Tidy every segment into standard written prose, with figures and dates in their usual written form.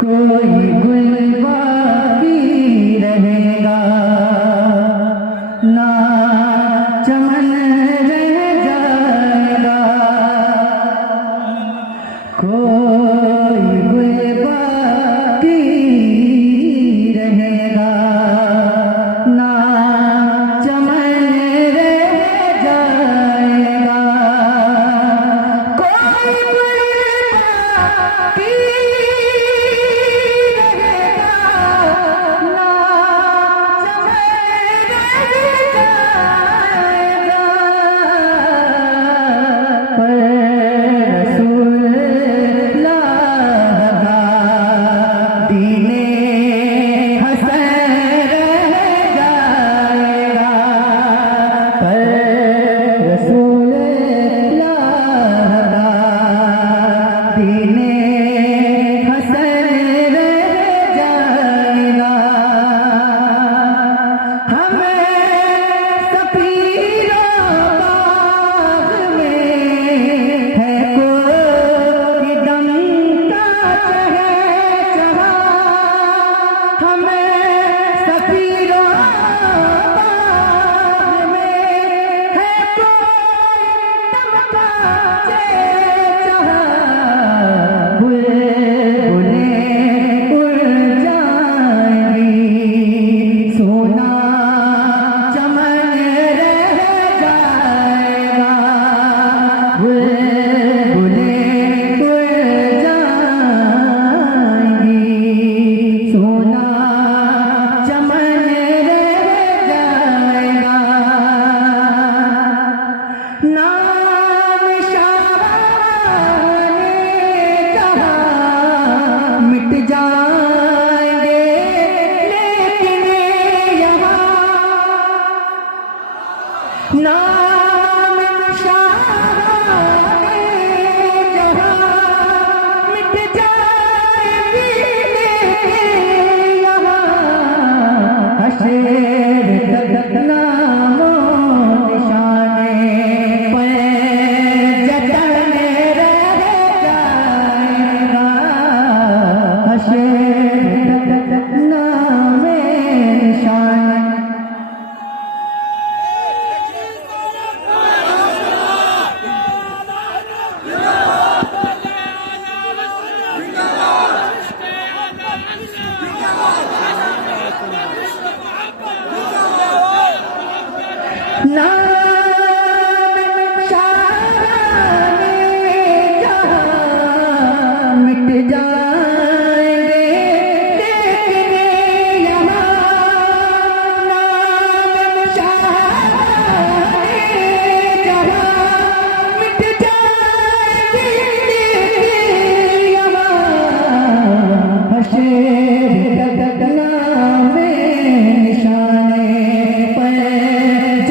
कोई गुल बाकी रहेगा ना चमन रह जाएगा। कोई गुल बाकी रहेगा ना चमन रह जाएगा। कोई गुल बाकी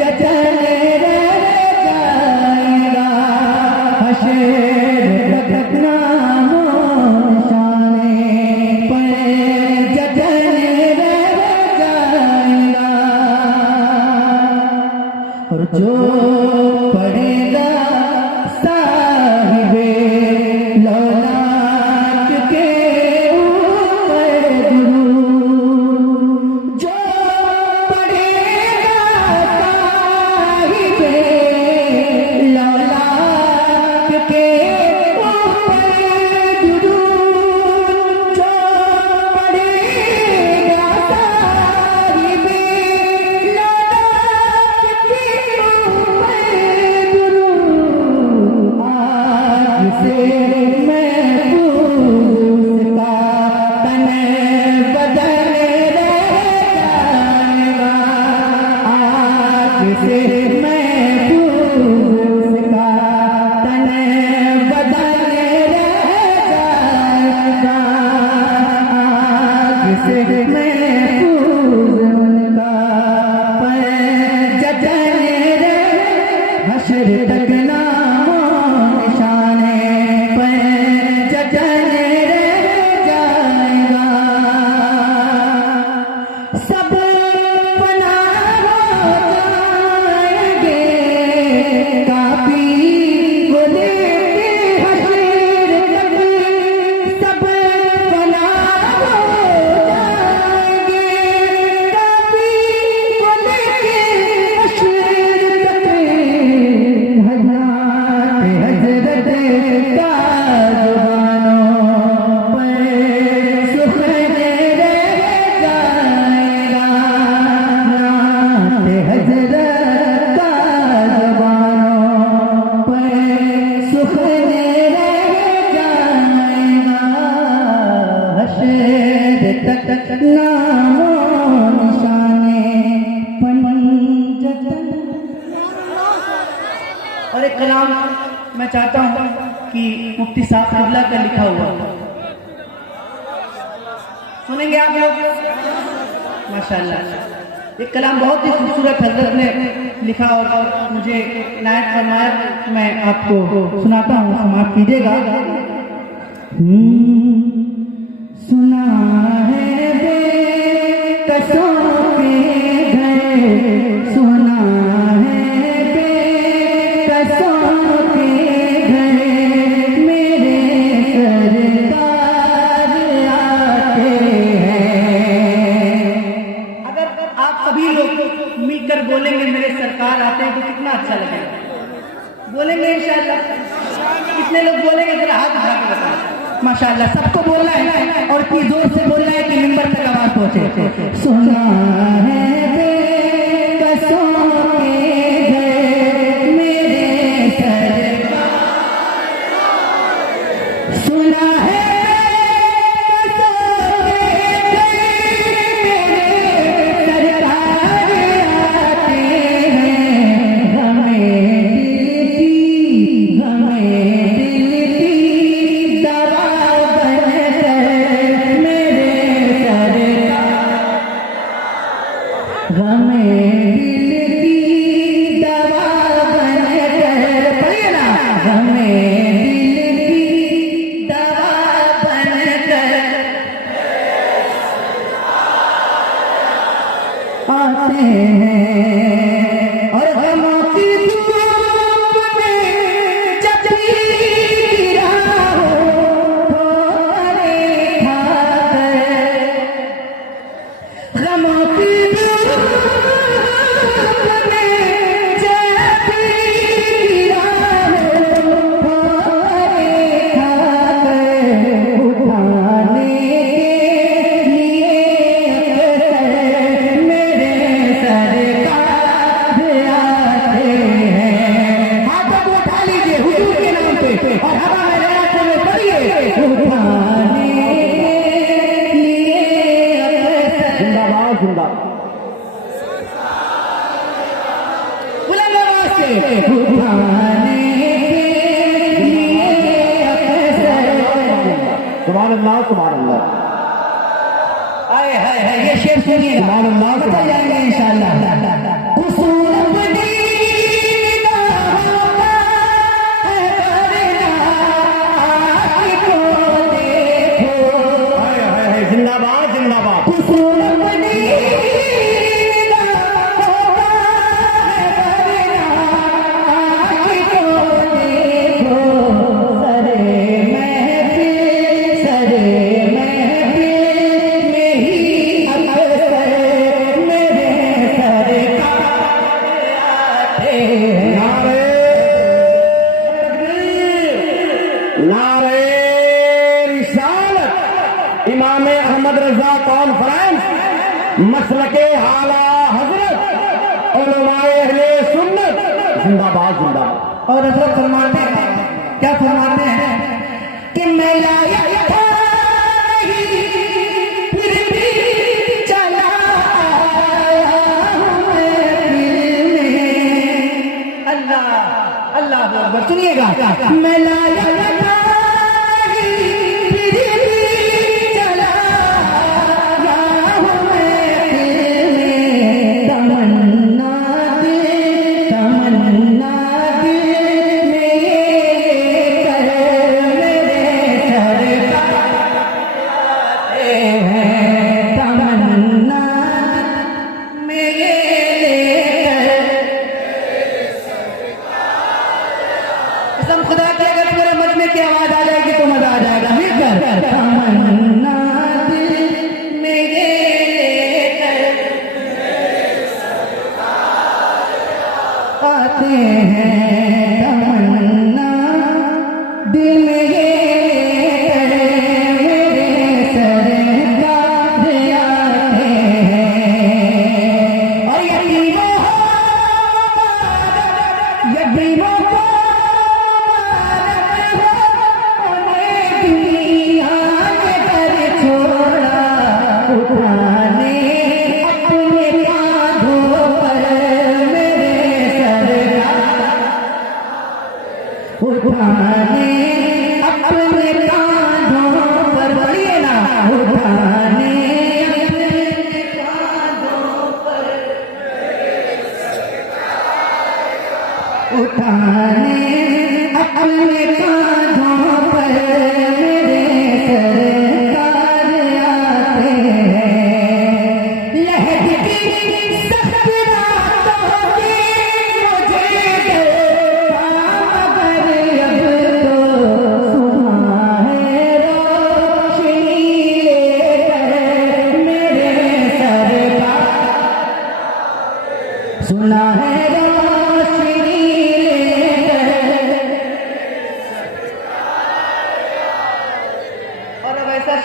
जतन नामो निशाने पंजतन। और एक कलाम मैं चाहता हूँ कि मुफ्ती साहब किबला का लिखा हुआ सुनेंगे आप लोग? माशाल्लाह, एक कलाम बहुत ही खूबसूरत हजरत ने लिखा और मुझे नायत फरमाया, मैं आपको सुनाता हूँ, समाप्त कीजिएगा। सुना है बेकसों के घर, सुना है बेकसों के घर, मेरे सरकार आते हैं। अगर आप सभी लोग मिलकर बोलेंगे मेरे सरकार आते हैं तो कितना अच्छा लगेगा। बोलेंगे इंशाअल्लाह? कितने लोग बोलेंगे जरा हाथ उठा के बताएं। माशाअल्लाह, सबको बोलना है और इतनी जोर से बोलना है कि मिंबर तक आवाज पहुंचे। सुना है बेकसों के घर, मेरे सरकार, सुना है आते हैं और गमों की धूप में जब गिरा हो ठोकरे खाकर, गमों की धूप में जब गिरा हो ठोकरे खाकर, उठाने के लिए और हवा में रहते हुए पढ़िए, उठाने लिए जिंदाबाद जिंदाबाद बुलंद आवाज से, उठाने लिए सुभान अल्लाह सुभान अल्लाह। आए हाय हाय, ये शेर सुनिए, सुभान अल्लाह बता जाएंगे इंशाअल्लाह। इमाम अहमद रजा कॉन्फ्रेंस मसलके आला हजरत उलमाए अहले सुन्नत जिंदाबाद जिंदाबाद। और हजरत फरमाते हैं, क्या फरमाते हैं कि मैं लायक था नहीं फिर भी चला आया हूं अल्लाह अल्लाह अकबर। सुनिएगा, मैं लायक था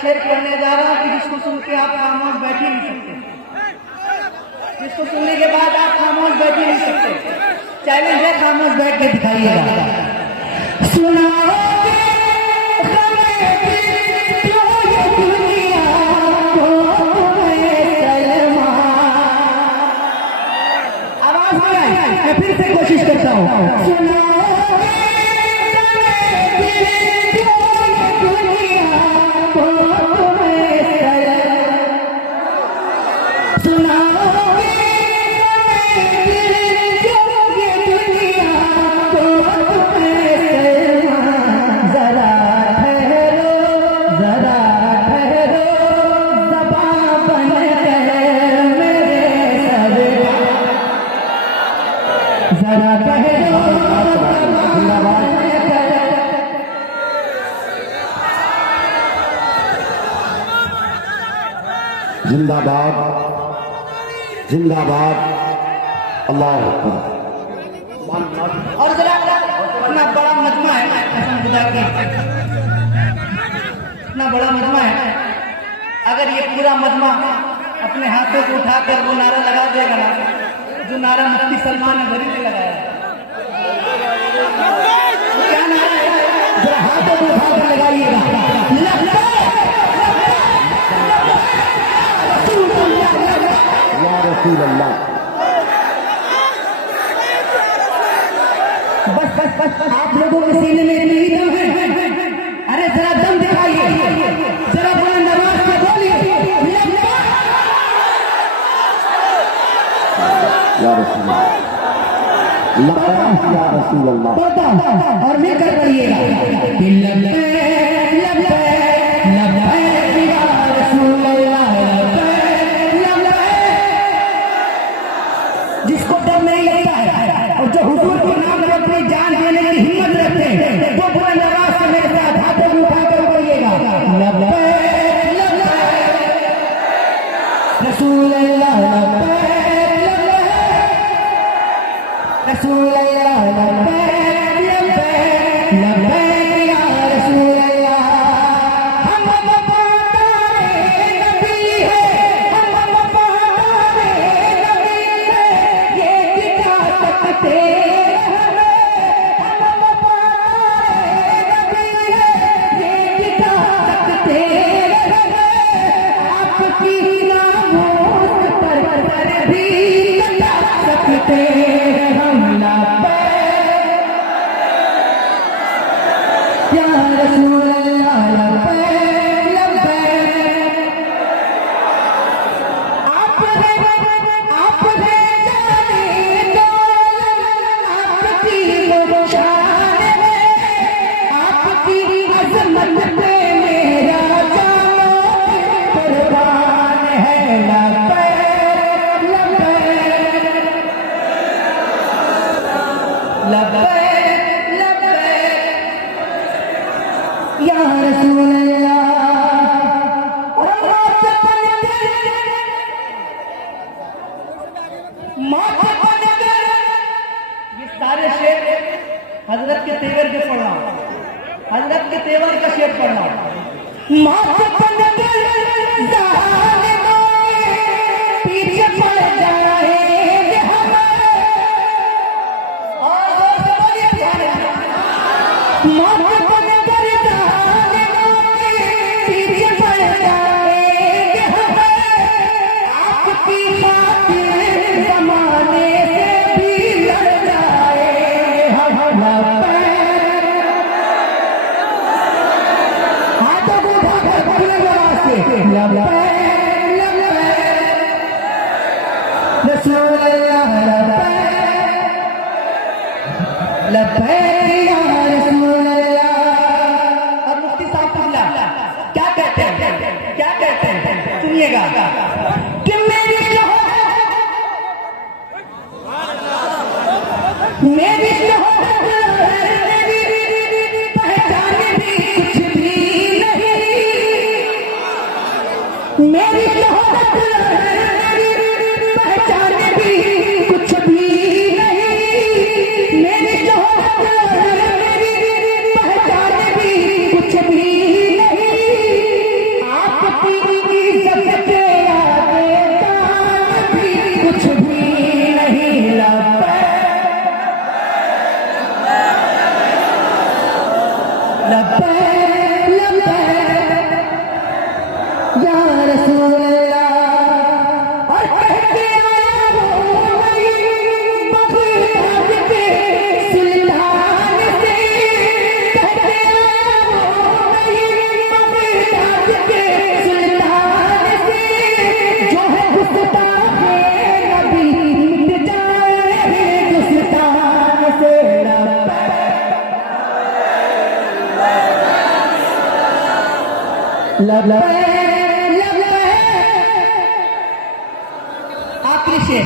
शेर पढ़ने जा रहा हूं कि जिसको सुन के आप खामोश बैठ ही नहीं सकते, जिसको सुनने के बाद आप खामोश बैठ ही नहीं सकते। चैलेंज है, खामोश बैठ के दिखाइएगा। सुनाओ मैं फिर से कोशिश करता हूँ। जिंदाबाद जिंदाबाद, अल्लाह अकबर। और जरा इतना बड़ा मजमा है, कसम खुदा की इतना बड़ा मजमा है, अगर ये पूरा मजमा अपने हाथों को उठाकर वो नारा लगा देगा ना, जो नारा मुफ्ती सलमान ने भरी से लगाया, तो क्या नारा है? जरा हाथों को उठाकर लगाइएगा। बस बस बस, आप लोगों के सीने में इतनी दम है, अरे जरा दम दिखाइए, जरा बड़ा नवाज से बोलिए या रसूल अल्लाह। और मिलकर पढ़िएगा। जिसको डर नहीं लगता है और जो हुजूर के नाम पर अपनी जान देने की हिम्मत रखते हैं, वो पूरा नवाज से मेरे साथ हाथों को उठाकर पढ़िएगा। रसूल अल्लाह रसूल अल्लाह सारे शेर हजरत के तेवर के पढ़ रहा हूं, हजरत के तेवर का शेर पढ़ रहा हूं। पीछे पड़ जाएंगे हम, और पीछे पड़ जाएंगे हम, आपकी खातिर जमाने से भी लड़ जाए हम। हाथों को उठाकर पढ़ने वाला से रसूल अल्लाह लब्बैक या रसूल अल्लाह। और मुफ्ती साहब पूछला क्या कहते हैं, क्या कहते हैं, सुनिएगा कि मेरी मेरी पहचान भी कुछ भी नहीं, मेरी पहचान भी कुछ भी नहीं, मेरी पहचान भी कुछ भी नहीं, या रसूल अल्लाह, और कहते आया वो नबी बगदाद के सुल्तान से, कहते आया वो नबी बगदाद के सुल्तान से, जो है गुस्ताखे नबी मिट जाए गुस्तान से। आखिरी शेर,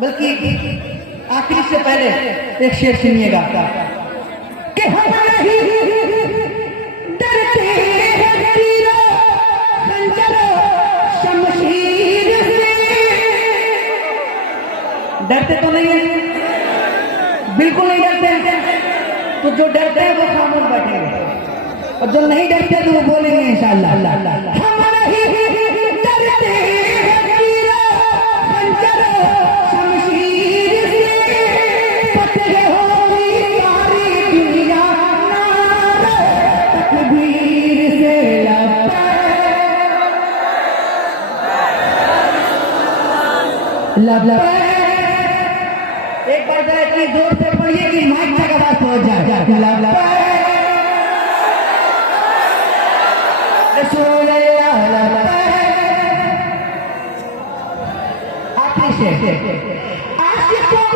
बल्कि आखिरी से पहले एक शेर सुनिएगा कि हम नहीं डरते हैं तीरों खंजरों शमशीर से। डरते तो नहीं है, बिल्कुल नहीं डरते। तो जो डरते हैं वो खामोश बैठेंगे, और जो नहीं डरते तो वो बोलेंगे इंशाअल्लाह। हम नहीं डरते हैं तीरों खंजरों शमशीर से, फतेह होगी सारी दुनिया नारे तकबीर से। एक बार जरा इतनी जोर से पढ़िए कि माइक तक आवाज पहुंच जाए। आखिरी शेर, आशिकों